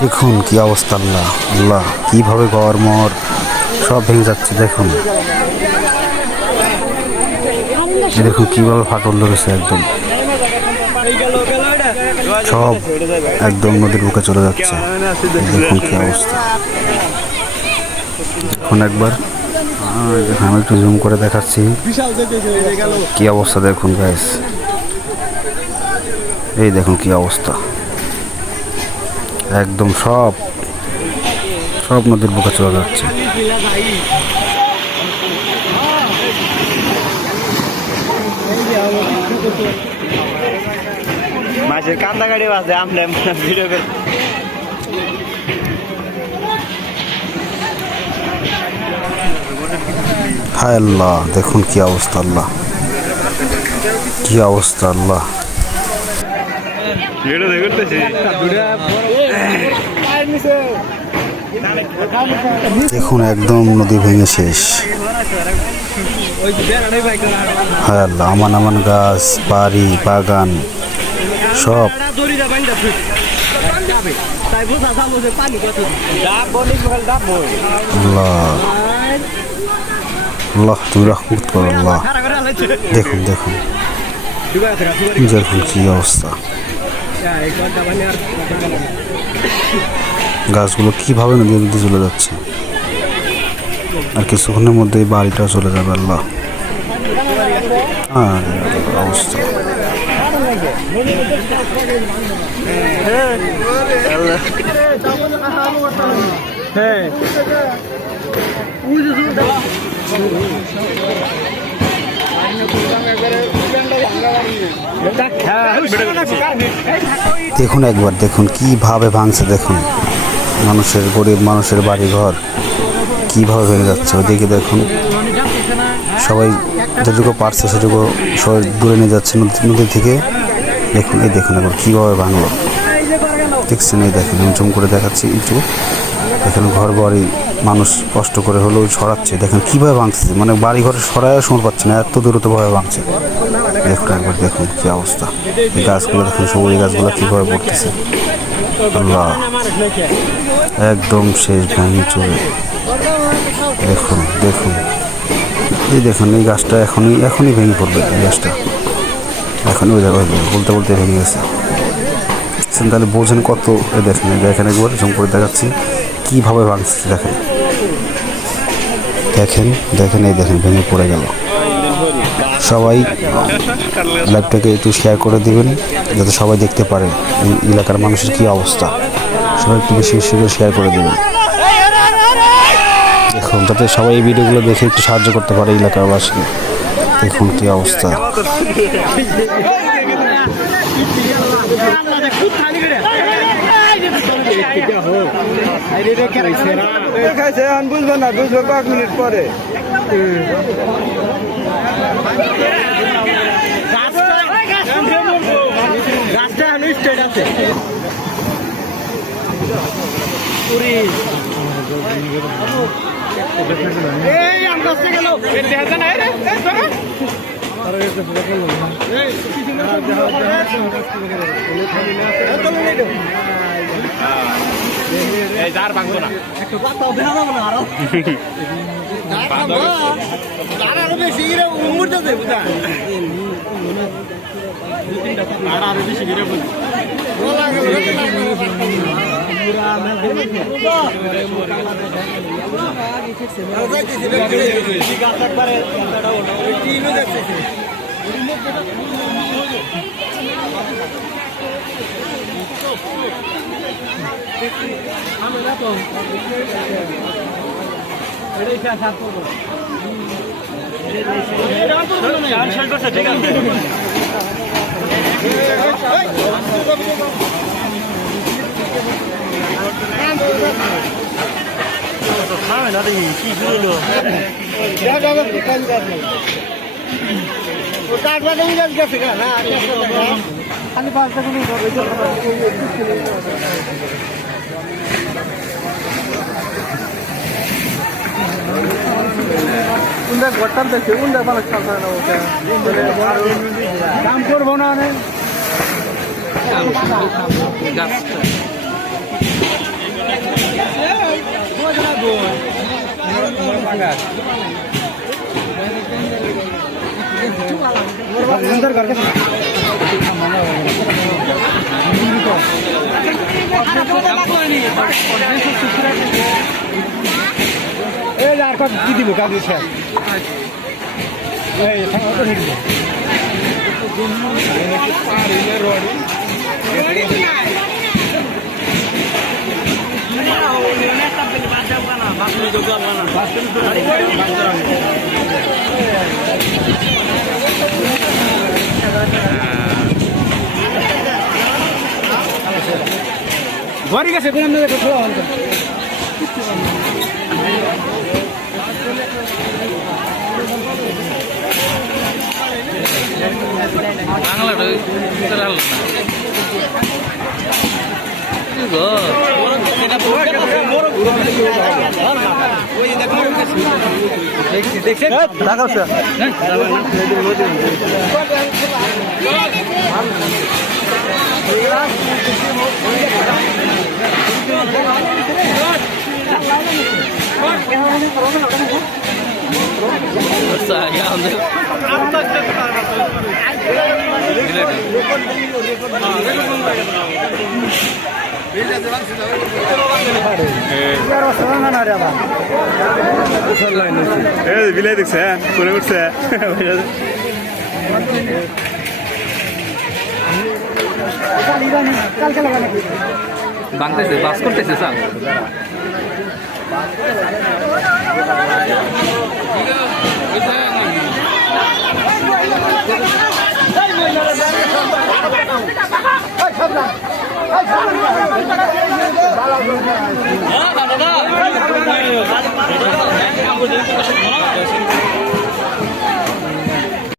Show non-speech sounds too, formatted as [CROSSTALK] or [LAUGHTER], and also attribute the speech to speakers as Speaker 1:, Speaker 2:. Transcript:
Speaker 1: দেখুন কি অবস্থা, আল্লাহ আল্লাহ, কীভাবে ঘর, মর, সব ভেঙে যাচ্ছে, দেখুন। দেখুন কীভাবে ফাটল ধরেছে, একদম। সব একদম নদীর বুকে চলে যাচ্ছে। দেখুন কি অবস্থা। দেখুন একবার। আমি একটু জুম করে দেখাচ্ছি। কি অবস্থা, দেখুন গ্যাস এই দেখুন কি অবস্থা। একদম সব সব নদীর বুকে চলে যাচ্ছে।
Speaker 2: মাছের কান্দা গাড়ি বাজে আমলে ভিডিও করে
Speaker 1: হায় আল্লাহ দেখুন কি অবস্থা আল্লাহ। কি অবস্থা আল্লাহ।
Speaker 2: করতেছি
Speaker 1: দেখুন একদম নদী ভেঙে শেষ। আমান আমান গাছ, বাড়ি, বাগান, সব। তুমি আল্লাহ। দেখুন দেখুন। দেখুন কি অবস্থা? গাছগুলো কীভাবে নদীর মধ্যে চলে যাচ্ছে? আর কিছুক্ষণের মধ্যে এই বাড়িটাও চলে যাবে, আল্লাহ। হ্যাঁ অবস্থা। দেখুন একবার, দেখুন কীভাবে ভাঙছে, দেখুন। মানুষের, গরিব মানুষের বাড়ি ঘর কীভাবে ভেঙে যাচ্ছে ওইদিকে দেখুন। সবাই যেটুকু পারছে সেটুকু সবাই দূরে নিয়ে যাচ্ছে নদী থেকে। দেখুন, এই দেখুন একবার কীভাবে ভাঙলো। দেখছেন, এই দেখেন জুম করে দেখাচ্ছি একটু দেখেন ঘর বাড়ি মানুষ কষ্ট করে হলেও সরাচ্ছে দেখেন কীভাবে ভাঙছে মানে বাড়ি ঘরে সরাই সময় পাচ্ছে না, এত দূরত্বভাবে ভাঙছে। দেখুন একবার দেখুন কী অবস্থা। এই গাছগুলো দেখুন, সবুজ গাছগুলো কীভাবে পড়তেছে। একদম শেষ ভেঙে চলে। দেখুন দেখুন। এই দেখুন, এই গাছটা এখনই এখনই ভেঙে পড়বে, এই গাছটা। এখনই ওই জায়গায় বলতে বলতে ভেঙে গেছে। তাহলে বোঝেন কত, এই দেখেন দেখেন একবার জম করে দেখাচ্ছি। কীভাবে ভাঙছে দেখেন। দেখেন দেখেন এই দেখেন ভেঙে পড়ে গেল। সবাই লাইভটাকে একটু শেয়ার করে দিবেন যাতে সবাই দেখতে পারে এলাকার মানুষের কী অবস্থা। সবাই একটু বেশি বেশি করে শেয়ার করে দেবেন। দেখুন যাতে সবাই এই ভিডিওগুলো দেখে একটু সাহায্য করতে পারে এলাকাবাসীকে দেখুন কী অবস্থা। [LAUGHS]
Speaker 2: দেখাইছে আমি বুঝব না বুঝব কয়েক মিনিট পরে। রাস্তা স্টেট আছে। এই আম গেল। দেখা না রে এই যার ভাঙবো না। আরও বেশি গিরে মুহূর্তে দেবো আর আরও বেশি গিরে বলি ঠিক আছে খাবে না দেখি কি শুরু আমি পাঁচটা কোনো উন্দা গট্টার দেখছে উন্দা মানুষ ছাড়ছে না দাম করব না অনেক এই আর কত কি দিব কাজ স্যার এই কত দিব ঘরে গেছে কোন দেখো খোলা হল
Speaker 3: বাংলাটা ভিতরে
Speaker 4: বিলাই দেখছে করে উঠছে।
Speaker 3: বাংলাদেশে বাস করতেছে স্যার। দাদা